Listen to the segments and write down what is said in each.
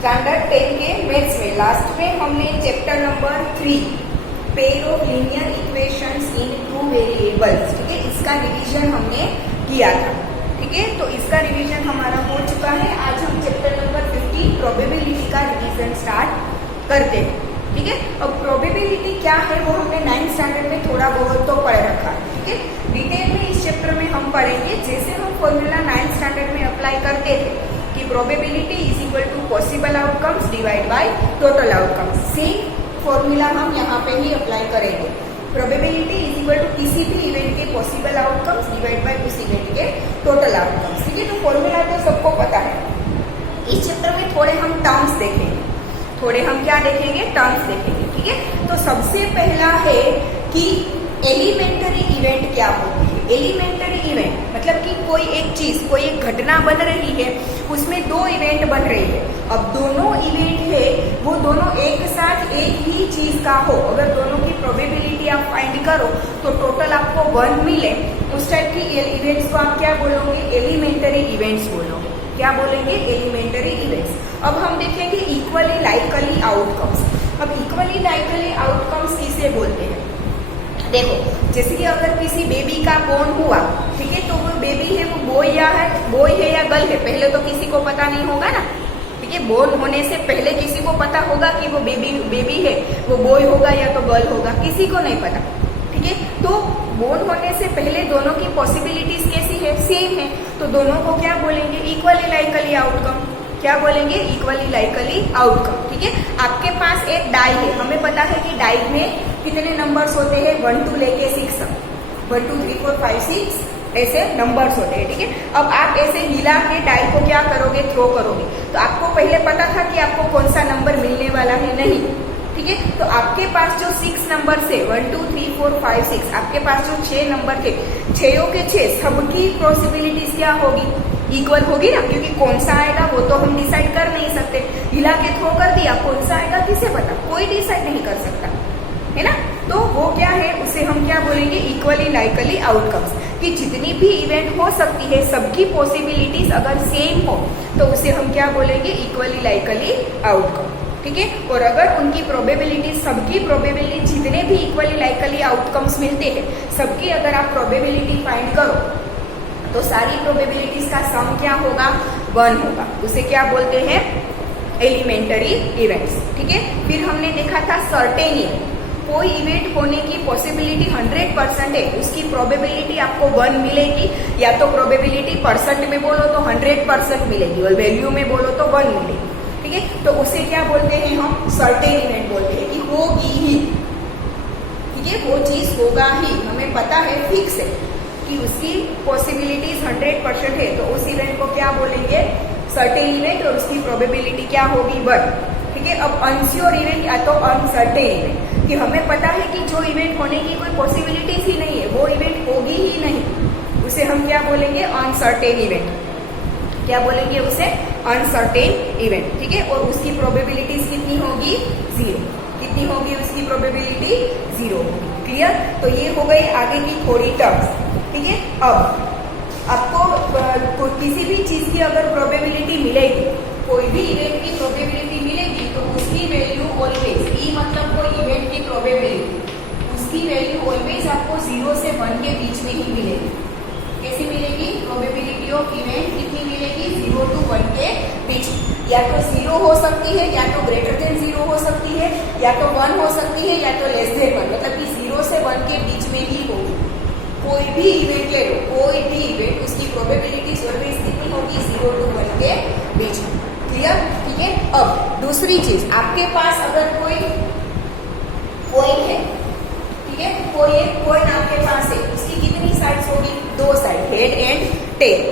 Standard 10 के maths में last में हमने chapter number 3 pair of linear equations in two variables, ठीक है, इसका रिवीजन हमने किया था। ठीक है, तो इसका रिवीजन हमारा हो चुका है। आज हम चैप्टर नंबर 15 प्रोबेबिलिटी का रिवीजन स्टार्ट करते हैं। ठीक है, अब प्रोबेबिलिटी क्या है वो हमने 9th स्टैंडर्ड में थोड़ा बहुत तो पढ़ रखा है। ठीक है, डिटेल में इस चैप्टर में हम पढ़ेंगे। जैसे हम फॉर्मूला 9th स्टैंडर्ड में अप्लाई करते थे कि probability is equal to possible outcomes divide by total outcomes, same formula हम यहाँ पे ही अप्लाई करेंगे। प्रोबेबिलिटी इज इक्वल टू किसी भी इवेंट के पॉसिबल आउटकम्स डिवाइड बाय उस इवेंट के टोटल आउटकम्स। ठीक है, तो फॉर्मूला तो सबको पता है। इस चैप्टर में थोड़े हम टर्म्स देखेंगे, थोड़े हम क्या देखेंगे, टर्म्स देखेंगे। ठीक है, तो सबसे पहला है कि एलिमेंटरी इवेंट क्या होती है। एलिमेंटरी इवेंट मतलब कि कोई एक चीज, कोई एक घटना बन रही है, उसमें दो इवेंट बन रही है। अब दोनों इवेंट है वो दोनों एक साथ एक ही चीज का हो, अगर दोनों की प्रोबेबिलिटी आप फाइंड करो तो टोटल आपको 1 मिले, उस टाइप की इवेंट्स को आप क्या बोलोगे, एलिमेंटरी इवेंट्स बोलोगे। क्या बोलेंगे, एलिमेंटरी इवेंट्स। अब हम देखेंगे इक्वली लाइकली आउटकम्स। अब इक्वली लाइकली आउटकम्स किसे बोलते हैं, देखो जैसे कि अगर किसी बेबी का बोर्न हुआ, ठीक है, तो वो बेबी है वो बॉय है या गर्ल है, पहले तो किसी को पता नहीं होगा ना। ठीक है, बोर्न होने से पहले किसी को पता होगा कि वो बेबी है वो बॉय होगा या तो गर्ल होगा, किसी को नहीं पता। ठीक है, तो बोर्न होने से पहले दोनों की पॉसिबिलिटीज कैसी है, सेम है, तो दोनों को क्या बोलेंगे, इक्वली लाइकली आउटकम। क्या बोलेंगे, इक्वली लाइकली आउटकम। ठीक है, आपके पास एक डाई है, हमें पता है कि डाई में कितने नंबर्स होते हैं, 1 to लेके 6 तक, 1 2 3 4 5 6 ऐसे नंबर्स होते हैं। ठीक है, अब आप ऐसे हिला के डाई को क्या करोगे, थ्रो करोगे, तो आपको पहले पता था कि आपको कौन सा नंबर मिलने वाला है, नहीं। ठीक है, तो आपके पास जो 6 नंबर थे, 1 2 3 4 5 6, आपके पास जो 6 नंबर थे, 6 के 6 सबकी पॉसिबिलिटीज क्या होगी, इक्वल होगी ना, क्योंकि कौन सा आएगा वो तो हम डिसाइड कर नहीं सकते। हिला के थ्रो कर दिया, कौन सा आएगा किसे पता, कोई डिसाइड नहीं कर सकता, है ना। तो वो क्या है, उसे हम क्या बोलेंगे, इक्वली लाइकली आउटकम्स, कि जितनी भी इवेंट हो सकती है सबकी पॉसिबिलिटीज अगर सेम हो तो उसे हम क्या बोलेंगे, इक्वली लाइकली आउटकम। ठीक है, और अगर उनकी प्रोबेबिलिटी, सबकी प्रोबेबिलिटी, जितने भी इक्वली लाइकली आउटकम्स मिलते हैं सबकी अगर आप प्रोबेबिलिटी फाइंड करो तो सारी प्रोबेबिलिटीज का सम क्या होगा, 1 होगा। उसे क्या बोलते हैं, एलिमेंटरी इवेंट्स। ठीक है, फिर हमने देखा था सर्टेन इवेंट। कोई इवेंट होने की पॉसिबिलिटी 100% है, उसकी प्रोबेबिलिटी आपको 1 मिलेगी, या तो प्रोबेबिलिटी परसेंट में बोलो तो 100% मिलेगी और वैल्यू में बोलो तो 1 मिलेगी। ठीक है, तो उसे क्या बोलते हैं, हम सर्टेन इवेंट बोलते हैं, कि होगी ही। ठीक है, वो चीज होगा ही, हमें पता है, फिक्स है कि उसकी पॉसिबिलिटीज 100% है, तो उस इवेंट को क्या बोलेंगे, सर्टेन इवेंट, और उसकी प्रोबेबिलिटी क्या होगी, 1। ठीक है, अब अनश्योर इवेंट या तो अनसर्टेन इवेंट, कि हमें पता है कि जो इवेंट होने की कोई पॉसिबिलिटीज ही नहीं है, वो इवेंट होगी ही नहीं, उसे हम क्या बोलेंगे, अनसर्टेन इवेंट। क्या बोलेंगे उसे, अनसर्टेन इवेंट। ठीक है, और उसकी प्रोबेबिलिटीज कितनी होगी, 0। कितनी होगी उसकी प्रोबेबिलिटी, 0। क्लियर, तो ये हो गई आगे की थोड़ी टर्म्स। ठीक है, अब आपको किसी भी चीज की अगर प्रोबेबिलिटी मिलेगी, कोई भी इवेंट की प्रोबेबिलिटी मिलेगी, तो उसकी वैल्यू ऑलवेज, ई मतलब कोई इवेंट की प्रोबेबिलिटी, उसकी वैल्यू ऑलवेज आपको 0 से 1 के बीच में ही मिलेगी। कैसी मिलेगी, प्रोबेबिलिटी ऑफ इवेंट कितनी मिलेगी, 0 to 1 के बीच, या तो 0 हो सकती है, या तो ग्रेटर देन 0 हो सकती है, या तो 1 हो सकती है, या तो लेस देन 1, मतलब कि 0 से 1 के बीच में ही होगी। कोई भी इवेंट ले लो, कोई भी इवेंट, उसकी प्रोबेबिलिटी ऑलवेज कितनी होगी, 0 to 1 के बीच में। क्लियर, ठीक है। अब दूसरी चीज, आपके पास अगर कोई कॉइन है, ठीक है, कोई एक कॉइन आपके पास है, उसकी कितनी साइड्स होगी, 2 side, head and tail,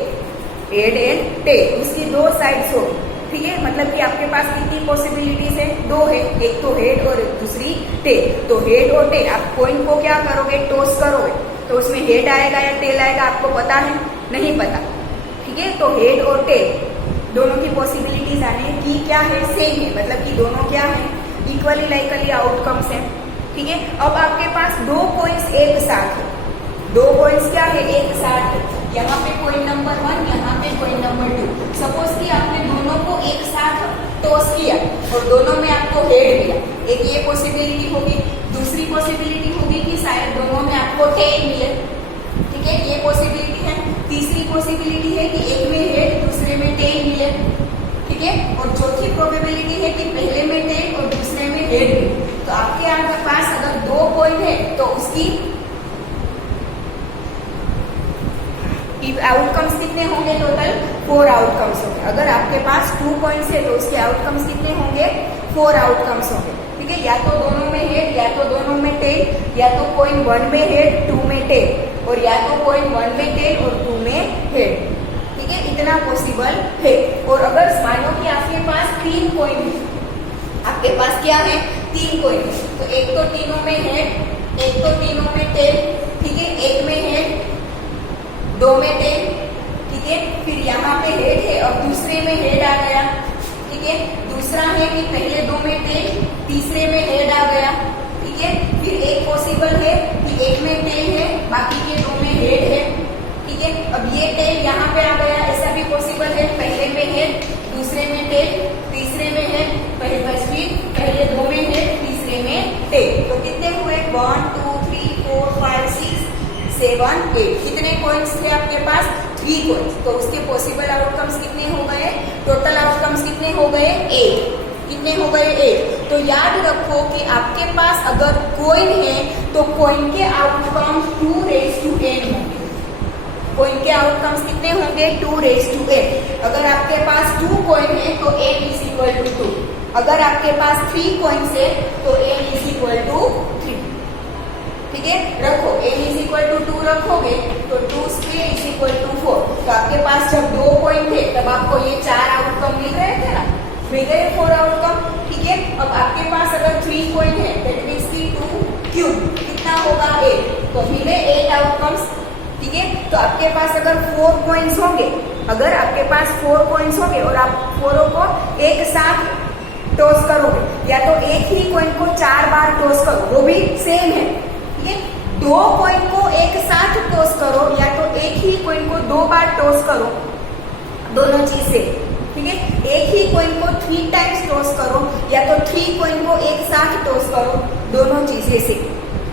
head and tail, उसकी 2 साइड्स होगी। ठीक है, मतलब कि आपके पास कितनी पॉसिबिलिटीज है, 2 है, एक तो हेड और दूसरी टेल। तो हेड और टेल, आप कॉइन को क्या करोगे, टॉस करोगे, तो उसमें हेड आएगा या टेल आएगा, आपको पता है, नहीं पता। ठीक है, तो हेड और टेल दोनों की पॉसिबिलिटीज आने की क्या है, सेम है, मतलब कि दोनों क्या है, इक्वली लाइकली आउटकम्स है। ठीक है, अब आपके पास 2 कॉइन्स एक साथ है, 2 कॉइन्स क्या है, एक साथ है, यहाँ पे कॉइन नंबर 1, यहाँ पे कॉइन नंबर 2। सपोज कि आपने दोनों को एक साथ टॉस किया, हेड मिला, एक ये पॉसिबिलिटी होगी। दूसरी पॉसिबिलिटी होगी कि शायद दोनों में आपको टेल मिले, ठीक है, ये पॉसिबिलिटी है। तीसरी पॉसिबिलिटी है कि एक में हेड दूसरे में टेल मिले, ठीक है। और चौथी प्रोबेबिलिटी है कि पहले में टेल और दूसरे में हेड मिले। तो आपके पास अगर 2 कॉइन है तो उसकी आउटकम्स कितने होंगे? टोटल 4 आउटकम्स होंगे। अगर आपके पास 2 कॉइन्स है तो उसके आउटकम्स कितने होंगे? 4 आउटकम्स होंगे, ठीक है। या तो दोनों में हेड, या तो दोनों में टेल, या तो कॉइन 1 में हेड 2 में टेल, और या तो कॉइन 1 में टेल और 2 में हेड, ठीक है। इतना पॉसिबल है। और अगर मानो कि आपके पास 3 कॉइन है, आपके पास क्या है? 3 कॉइन है, तो एक तो तीनों में हेड, एक तो तीनों में टेल, ठीक है, एक में हेड 2 में टेल, ठीक है। फिर यहाँ पे हेड है और दूसरे में हेड आ गया, ठीक है। दूसरा है कि पहले 2 में टेल, तीसरे में हेड आ गया, ठीक है। फिर एक पॉसिबल है कि एक में टेल है, बाकी के 2 में हेड है, ठीक है। अब ये टेल यहाँ पे आ गया, ऐसा भी पॉसिबल है, पहले में हेड, दूसरे में टेल, तीसरे में हेड, पहले 2 में हेड, तीसरे में टेल। तो कितने हुए? 1 2 3 4 5 6 7 8। कितने कॉइन्स थे आपके पास? 3 कॉइन्स। तो उसके पॉसिबल आउटकम्स कितने हो गए? टोटल आउटकम्स कितने हो गए? 8। कितने हो गए? 8। तो याद रखो कि आपके पास अगर कॉइन है तो कॉइन के आउटकम्स 2n होंगे। कॉइन के आउटकम्स कितने होंगे? 2n। अगर आपके पास 2 कॉइन है तो n = 2। अगर आपके पास 3 कॉइन्स है तो n = 3, ठीक है। रखो n = 2 रखोगे तो 2² = 4। तो आपके पास जब 2 कॉइन थे तब आपको ये 4 आउटकम मिल रहे थे ना, मिल गए 4 आउटकम, ठीक है। अब आपके पास अगर 3 कॉइन है दैट मींस कि 2³ कितना होगा? 8। तो मिले 8 आउटकम्स, ठीक है। तो आपके पास अगर 4 कॉइन्स होंगे, अगर आपके पास 4 कॉइन्स होंगे और आप 4 को एक साथ टॉस करोगे, या तो एक ही कॉइन को 4 बार टॉस करो, वो भी सेम है, ठीक है। 2 कॉइन को एक साथ टॉस करो, या तो एक ही कॉइन को 2 बार टॉस करो, दोनों चीजें, ठीक है। एक ही कॉइन को 3 टाइम्स टॉस करो, या तो 3 कॉइन को एक साथ टॉस करो, दोनों चीजें से,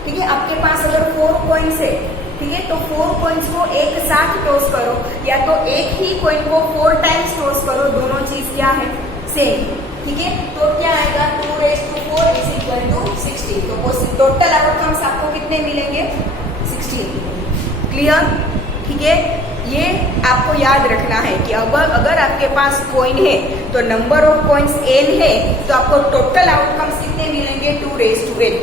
ठीक है। आपके पास अगर 4 कॉइन्स है, ठीक है, तो 4 कॉइन्स को एक साथ टॉस करो, या तो एक ही कॉइन को 4 टाइम्स टॉस करो, दोनों चीज क्या है? सेम, ठीक है। तो क्या आएगा? 2⁴ = 16। तो टोटल आउटकम्स आपको कितने मिलेंगे? 16। क्लियर, ठीक है। ये आपको याद रखना है कि अगर आपके पास कॉइन है तो नंबर ऑफ कॉइन्स n है, तो आपको टोटल आउटकम्स कितने मिलेंगे? 2n।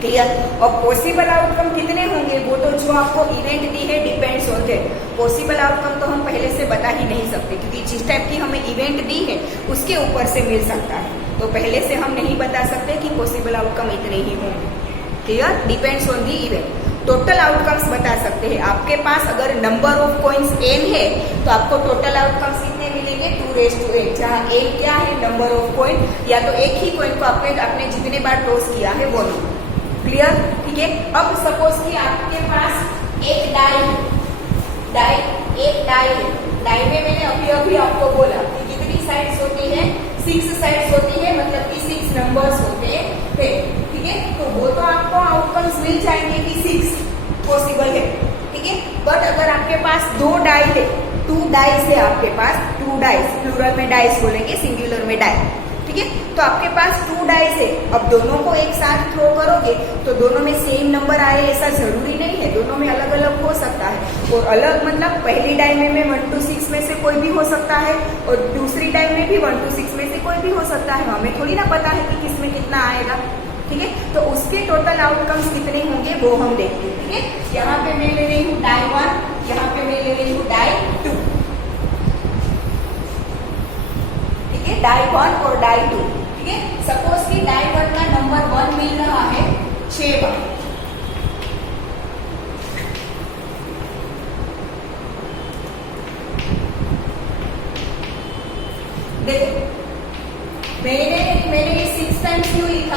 क्लियर। और पॉसिबल आउटकम कितने होंगे वो तो जो आपको इवेंट दी है depends on that. Possible outcome तो हम पहले से बता ही नहीं सकते, क्योंकि जिस टाइप की हमें इवेंट दी है उसके ऊपर से मिल सकता है, तो पहले से हम नहीं बता सकते कि पॉसिबल आउटकम इतने ही होंगे। Clear, depends on the event. Total outcomes बता सकते हैं। आपके पास अगर नंबर ऑफ कॉइन्स n है तो आपको टोटल आउटकम्स कितने मिलेंगे? 2n, जहाँ n क्या है? नंबर ऑफ कॉइन, या तो एक ही कॉइन को आपने जितने बार टॉस किया है वो नंबर। क्लियर, ठीक है। अब सपोज कि आपके पास एक डाई है। डाई में मैंने अभी आपको बोला कि कितनी साइड्स होती है? 6 साइड्स होती है, मतलब कि 6 नंबर्स होते हैं, ठीक है। तो वो तो आपको आउटकम्स मिल जाएंगे कि 6 पॉसिबल है, ठीक है। बट अगर आपके पास 2 डाई है, 2 डाइस है आपके पास, 2 डाइस, प्लूरल में डाइस बोलेंगे, सिंगुलर में डाई, ठीक है। तो आपके पास 2 डाइस है। अब दोनों को एक साथ थ्रो करोगे तो दोनों में सेम नंबर आए ऐसा जरूरी नहीं है, दोनों में अलग अलग हो सकता है। और अलग मतलब पहली डाई में 1 to 6 में से कोई भी हो सकता है, और दूसरी डाई में भी 1 to 6 में से कोई भी हो सकता है। हमें थोड़ी ना पता है कि किसमें कितना आएगा, ठीक है। तो उसके टोटल आउटकम्स कितने होंगे वो हम देखते हैं, ठीक है। यहाँ पे मैं ले रही हूँ डाई 1, यहाँ पे मैं ले रही हूँ डाई 2, ठीक है, डाई 1 और डाई 2, ठीक है। सपोज कि डाई 1 का नंबर 1 मिल रहा है 6 बार, देखो मैंने ये 6 टाइम्स क्यों लिखा?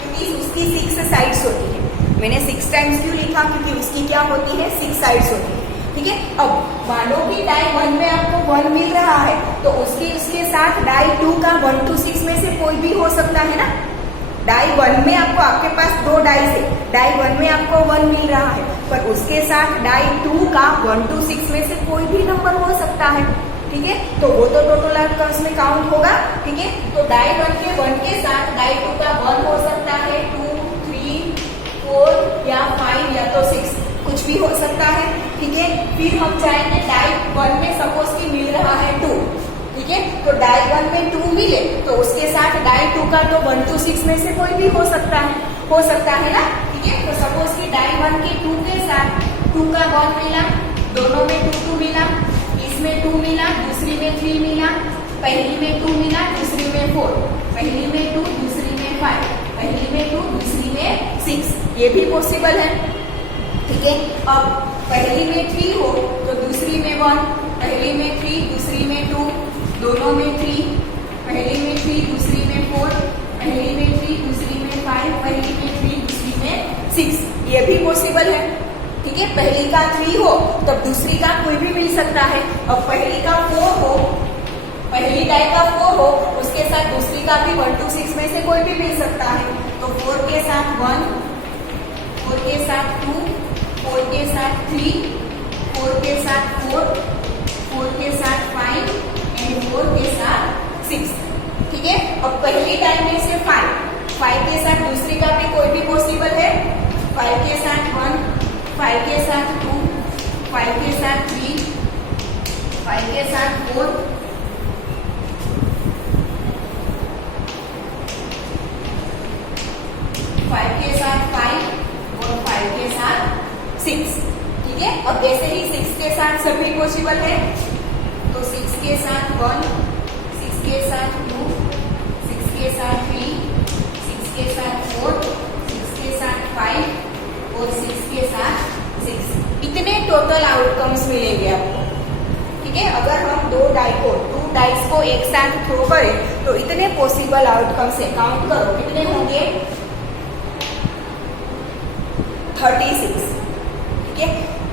क्योंकि उसकी 6 साइड्स होती है। मैंने 6 टाइम्स क्यों लिखा? क्योंकि उसकी क्या होती है? 6 साइड्स होती है। ठीक है। अब मानो कि डाई 1 में आपको 1 मिल रहा है तो उसके साथ डाई 2 का 1 to 6 में से कोई भी हो सकता है ना। डाई 1 में आपको, आपके पास 2 डाई है, डाई 1 में आपको 1 मिल रहा है, पर उसके साथ डाई 2 का 1 to 6 में से कोई भी नंबर हो सकता है, ठीक है। तो वो तो टोटल आउटकम्स में काउंट होगा, ठीक है। तो डाई 1 के साथ डाई 2 का 1 हो सकता है, 2, 3, 4 या 5 या तो 6, कुछ भी हो सकता है, ठीक है। फिर हम जाएंगे डाई 1 में सपोज कि मिल रहा है 2, ठीक है। तो डाई 1 में 2 मिले तो उसके साथ डाई 2 का तो 1 to 6 में से कोई भी हो सकता है ना, ठीक है। तो सपोज कि डाई 1 के 2 के साथ 2 का 1 मिला, दोनों में 2 2 मिला, इसमें 2 मिला, दूसरी में 3 मिला, पहली में 2 मिला, दूसरी में 4, पहली में 2, दूसरी में 5, पहली में 2, दूसरी में 6, ये भी पॉसिबल है, ठीक है। अब पहली में 3 हो तो दूसरी में 1, पहली में 3, दूसरी में 2, दोनों में 3, पहली में 3, दूसरी में 4, पहली में 3, दूसरी में 5, पहली में 3, दूसरी में 6, ये भी पॉसिबल है, ठीक है। पहली का 3 हो तब दूसरी का कोई भी मिल सकता है। अब पहली का 4 हो, पहली डाई का 4 हो, उसके साथ दूसरी का भी 1 to 6 में से कोई भी मिल सकता है। तो 4 के साथ 1, 4 के साथ 2, 4 के साथ 3, 4 के साथ 4, 4 के साथ 5 एंड 4 के साथ 6, ठीक है। अब पहली डाई में से 5 के साथ दूसरी का भी कोई भी पॉसिबल है, 5 के साथ 1, 5 के साथ 2, 5 के साथ 3, 5 के साथ 4, 5 के साथ 5 और 5 के साथ 6, ठीक है। अब जैसे ही 6 के साथ सभी पॉसिबल है तो 6 के साथ 1, 6 के साथ 2, 6 के साथ 3, 6 के साथ 4, 6 के साथ 5 और 6 के साथ 6, इतने टोटल आउटकम्स मिलेंगे आपको, ठीक है। अगर हम 2 डाइस को एक साथ थ्रो करें तो इतने पॉसिबल आउटकम्स है, काउंट करो कितने होंगे, 36, ठीक है।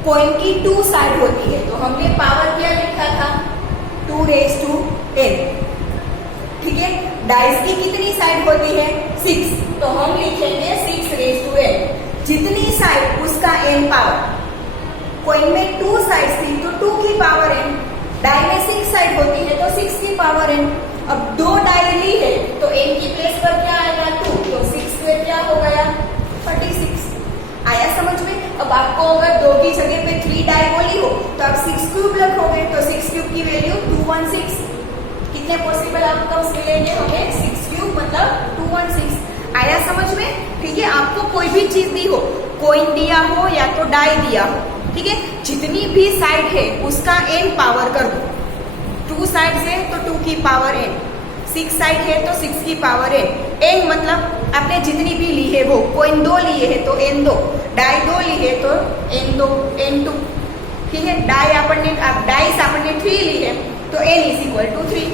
कॉइन की 2 साइड होती है तो हमने पावर क्या लिखा था, 2 raised to n, ठीक है। डाइस की कितनी साइड होती है, 6, तो हम लिखेंगे 6 raised to n, जितनी साइड उसका n पावर। कॉइन में 2 साइड थी तो 2 की पावर n, डाई में 6 साइड होती है तो 6 की पावर n। अब 2 डाई ली है तो n की प्लेस पर क्या आएगा, 2, तो 6 स्क्वायर क्या हो गया, 36, आया समझ में। अब आपको अगर 2 की जगह पे 3 डाई बोली हो तो आप 6 क्यूब रखोगे तो 6 क्यूब की वैल्यू 216, कितने पॉसिबल आउटकम्स मिलेंगे हमें, 6 क्यूब मतलब 216, आया समझ में, ठीक है। आपको कोई भी चीज दी हो, कॉइन दिया हो या तो डाई दिया हो, ठीक है, जितनी भी साइड है उसका n पावर कर दो, 2 साइड है तो 2 की पावर n, 6 साइड है तो 6 की पावर n मतलब आपने जितनी भी ली है वो, कॉइन 2 लिए है तो n2, डाई 2 ली है तो n2, n2, ठीक है। डाइस आपने 3 ली है तो n = 3,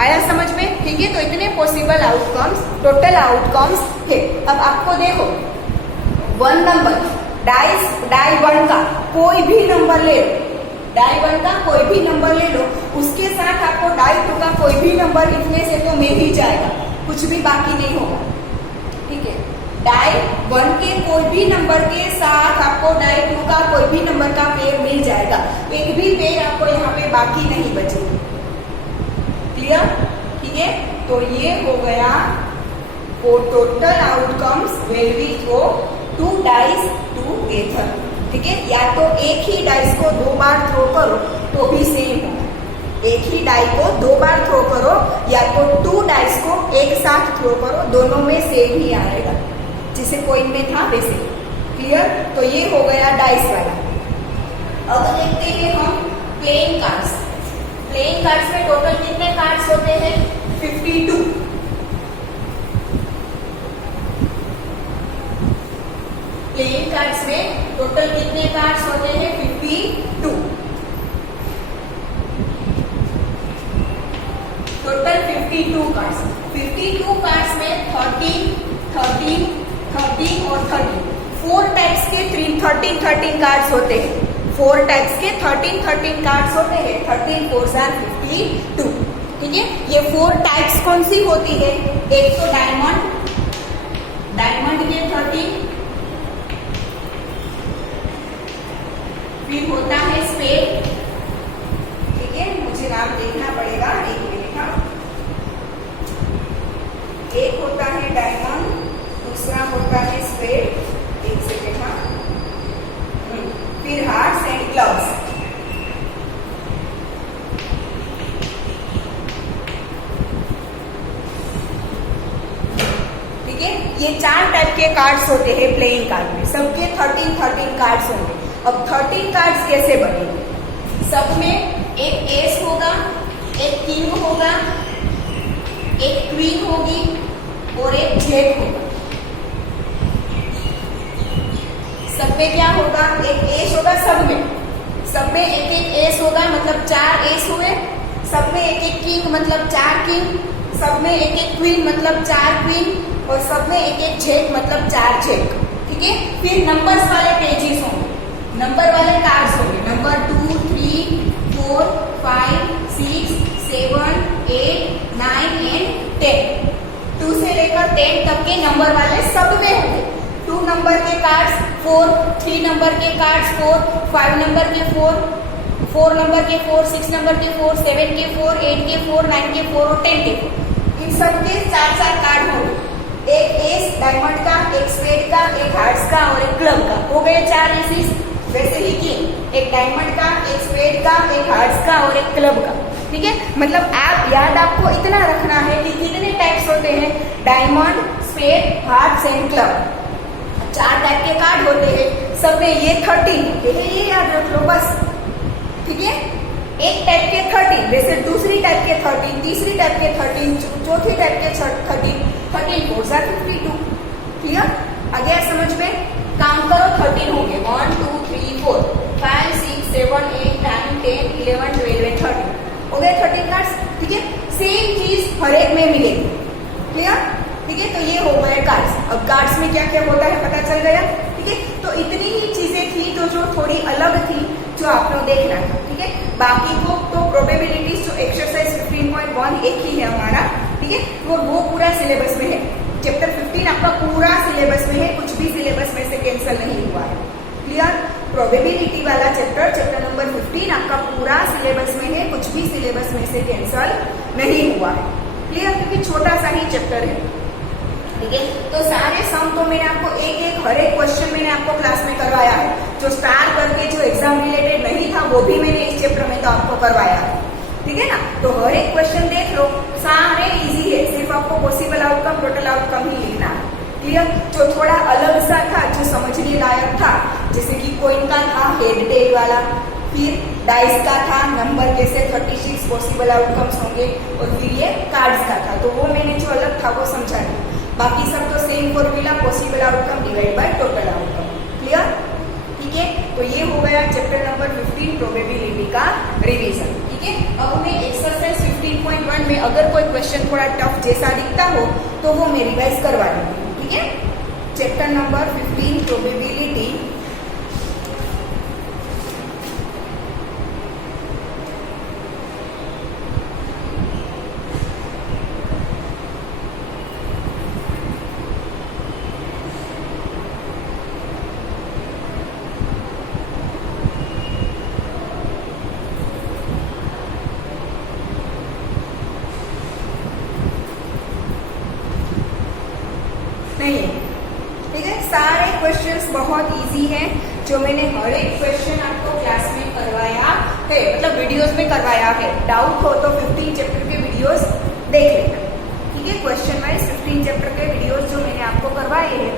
आया समझ में, ठीक है। तो इतने पॉसिबल आउटकम्स, टोटल आउटकम्स है। अब आपको देखो 1 नंबर, डाई 1 का कोई भी नंबर ले लो, डाई 1 का कोई भी नंबर ले लो, उसके साथ आपको डाई 2 का कोई भी नंबर लिखने से तो मिल ही जाएगा, कुछ भी बाकी नहीं होगा, ठीक है। डाई 1 के कोई भी नंबर के साथ आपको डाई 2 का कोई भी नंबर का पेयर मिल जाएगा, एक भी पेयर आपको यहाँ पे बाकी नहीं बचेगा, क्लियर, ठीक है। तो ये हो गया वो total outcomes when we throw 2 dice together, ठीक है। या तो एक ही डाइस को 2 बार थ्रो करो तो भी सेम होगा, एक ही डाई को 2 बार थ्रो करो या तो 2 डाइस को एक साथ थ्रो करो, दोनों में सेम ही आएगा, जिसे कॉइन में था वैसे, क्लियर। तो ये हो गया डाइस वाला। अब देखते हैं हम प्लेइंग कार्ड्स। प्लेइंग कार्ड्स में टोटल कितने कार्ड्स होते हैं, 52। प्लेइंग कार्ड्स में टोटल कितने कार्ड्स होते हैं, 52, टोटल 52 कार्ड्स। 52 कार्ड्स में 13, 13, 13 और 13, 4 टाइप्स के 13 कार्ड्स होते हैं, 4 टाइप्स के 13 कार्ड्स होते हैं, 13 4 आर 52, ठीक है। ये 4 टाइप्स कौन सी होती है? एक तो डायमंड, डायमंड के 13, फिर होता है स्पेड, ठीक है, मुझे नाम देखना पड़ेगा, एक मिनट। हाँ, एक होता है डायमंड, दूसरा होता है स्पेड, एक सेकेंड। हाँ, फिर हार्ट्स एंड क्लब्स, ठीक है। ये 4 टाइप के कार्ड्स होते हैं प्लेइंग कार्ड में, सबके 13 कार्ड्स होंगे। अब 13 कार्ड्स कैसे बनेंगे? सब में एक एस होगा, एक किंग होगा, एक क्वीन होगी और एक जेट होगा। सब में क्या होगा? एक एस होगा, सब में एक एक एस होगा, मतलब 4 एस हुए। सब में एक एक किंग, मतलब 4 किंग। सब में एक एक क्वीन, मतलब 4 क्वीन। और सब में एक एक जेट, मतलब 4 जेट, ठीक है। फिर नंबर्स वाले पेजेस होंगे, नंबर वाले कार्ड्स होंगे, नंबर 2 3 4 5 6 7 8 9 एंड 10। 2 से लेकर 10 तक के नंबर वाले सब में होंगे। 2 नंबर के कार्ड्स 4, 3 नंबर के कार्ड्स 4, 5 नंबर के 4, 4 नंबर के 4, 6 नंबर के 4, 7 के 4, 8 के 4, 9 के 4 और 10 के 4। इन सब के 4 कार्ड होंगे, एक एस डायमंड का, एक स्पेड का, एक हार्ट्स का और एक क्लब का। हो गए 4 एसेस। वैसे ही किंग, एक डायमंड का, एक स्पेड का, एक हार्ट्स का और एक क्लब का, ठीक है। मतलब आप याद आपको इतना रखना है कि कितने टाइप्स होते हैं? Diamond, spade, hearts and club. 4 type के कार्ड होते हैं, सब में ये 13 होते हैं, ये याद रख लो बस, ठीक है। एक टाइप के 13, वैसे दूसरी टाइप के 13, तीसरी टाइप के 13, चौथी टाइप के 13, 13 4 आर 52, क्लियर? आ गया समझ में? काउंट करो, 13 होंगे, 1 2 3 4 5 6 7 8 9 10 11 12 एंड 13 हो गए 13 कार्ड्स, ठीक है। सेम चीज हर एक में मिलेगी, क्लियर? ठीक है, तो ये हो गए कार्ड्स। अब कार्ड्स में क्या क्या होता है पता चल गया, ठीक है। तो इतनी ही चीजें थी तो जो थोड़ी अलग थी, जो आपको देखना था, ठीक है। बाकी को तो प्रोबेबिलिटीज जो एक्सरसाइज 15.1 एक ही है हमारा, ठीक है, वो पूरा सिलेबस में है। चैप्टर 15 आपका पूरा सिलेबस में है, कुछ भी सिलेबस में से कैंसिल नहीं हुआ है, क्लियर? प्रोबेबिलिटी वाला चैप्टर नंबर 15 आपका पूरा सिलेबस में है, कुछ भी सिलेबस में से कैंसिल नहीं हुआ है, क्लियर? क्योंकि छोटा सा ही चैप्टर है, ठीक है। तो सारे सम तो मैंने आपको हर एक क्वेश्चन मैंने आपको क्लास में करवाया है। जो स्टार करके जो एग्जाम रिलेटेड नहीं था वो भी मैंने इस चैप्टर में तो आपको करवाया है, ठीक है ना। तो हर एक क्वेश्चन देख लो, सारे इजी है, सिर्फ आपको पॉसिबल आउटकम, टोटल आउटकम ही लिखना है, क्लियर? जो थोड़ा अलग सा था, जो समझने लायक था, जैसे कि कोइन का था हेड टेल वाला, फिर डाइस का था नंबर कैसे 36 पॉसिबल आउटकम्स होंगे, और फिर ये कार्ड्स का था, तो वो मैंने जो अलग था वो समझा दिया। बाकी सब तो same formula, possible outcome divide by total outcome, clear? ठीक है, तो ये हो गया चैप्टर नंबर 15 प्रोबेबिलिटी का रिवीजन, ठीक है। अब मैं एक्सरसाइज 15.1 में अगर कोई क्वेश्चन थोड़ा टफ जैसा दिखता हो तो वो मैं रिवाइज करवा दूंगी, ठीक है। चैप्टर नंबर 15 प्रोबेबिलिटी, नहीं है, ठीक है। सारे क्वेश्चंस बहुत इजी हैं, जो मैंने हर एक क्वेश्चन आपको क्लास में करवाया है, मतलब वीडियोस में करवाया है। डाउट हो तो 15 चैप्टर के वीडियोस देख लेना, ठीक है। क्वेश्चन वाइज 15 चैप्टर के वीडियोस जो मैंने आपको करवाए हैं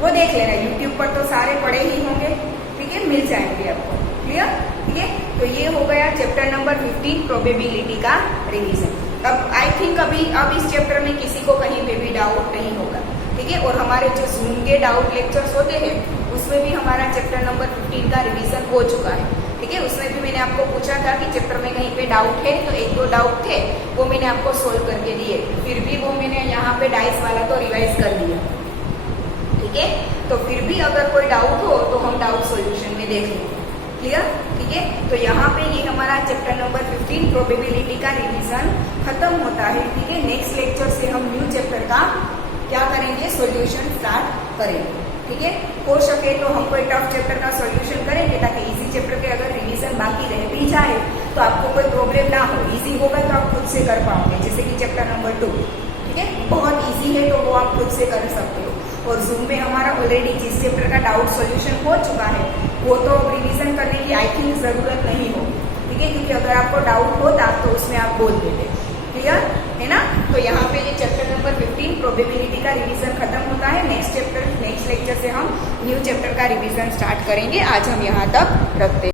वो देख लेना। यूट्यूब पर तो सारे पड़े ही होंगे, ठीक है, मिल जाएंगे आपको, क्लियर? ठीक है, तो ये हो गया चैप्टर नंबर 15 प्रोबेबिलिटी का रिवीजन। अब आई थिंक अब इस चैप्टर में किसी को कहीं पे भी डाउट नहीं होगा, ठीक है। और हमारे जो जूम के डाउट लेक्चर्स होते हैं उसमें भी हमारा चैप्टर नंबर 15 का रिवीजन हो चुका है, ठीक है। उसमें भी मैंने आपको पूछा था कि चैप्टर में कहीं पे डाउट है, तो 1-2 डाउट थे, वो मैंने आपको सोल्व करके दिए। फिर भी वो मैंने यहाँ पे डाइस वाला तो रिवाइज कर दिया, ठीक है। तो फिर भी अगर कोई डाउट हो तो हम डाउट सोल्यूशन में देख लेंगे, क्लियर? ठीक है, तो यहाँ पे ये हमारा चैप्टर नंबर 15 प्रोबेबिलिटी का रिवीजन खत्म होता है। ठीक है, नेक्स्ट लेक्चर से हम न्यू चैप्टर का क्या करेंगे, सॉल्यूशन स्टार्ट करेंगे। ठीक है, हो सके तो हम कोई टफ चैप्टर का सॉल्यूशन करेंगे ताकि इजी चैप्टर के अगर रिवीजन बाकी रह भी जाए तो आपको कोई प्रॉब्लम ना हो। इजी होगा तो आप खुद से कर पाओगे, जैसे कि चैप्टर नंबर 2। ठीक है, बहुत इजी है तो वो आप खुद से कर सकते हो। और जूम में हमारा ऑलरेडी जिस चैप्टर का डाउट सॉल्यूशन हो चुका है वो तो रिवीजन करने की आई थिंक जरूरत नहीं हो। ठीक है, क्योंकि अगर आपको डाउट होता तो उसमें आप बोल देते। क्लियर है ना? तो यहाँ पे ये चैप्टर नंबर 15 प्रोबेबिलिटी का रिवीजन खत्म होता है। नेक्स्ट लेक्चर से हम न्यू चैप्टर का रिवीजन स्टार्ट करेंगे। आज हम यहाँ तक रखते हैं।